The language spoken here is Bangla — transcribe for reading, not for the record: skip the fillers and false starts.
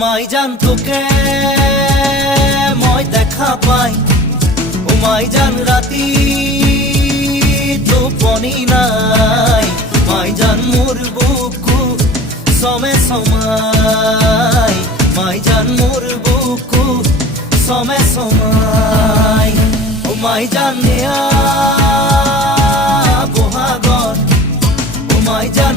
মাই জান তোকে মই দেখা পাই, ও মাই জান রাতি টোপনি নাই, মাই জান মোর বুকু সমে সমাই, মাই জান মোর বুকু সমে সমাই। ও মাই জান নেয়া বহাগর, ও মাই জান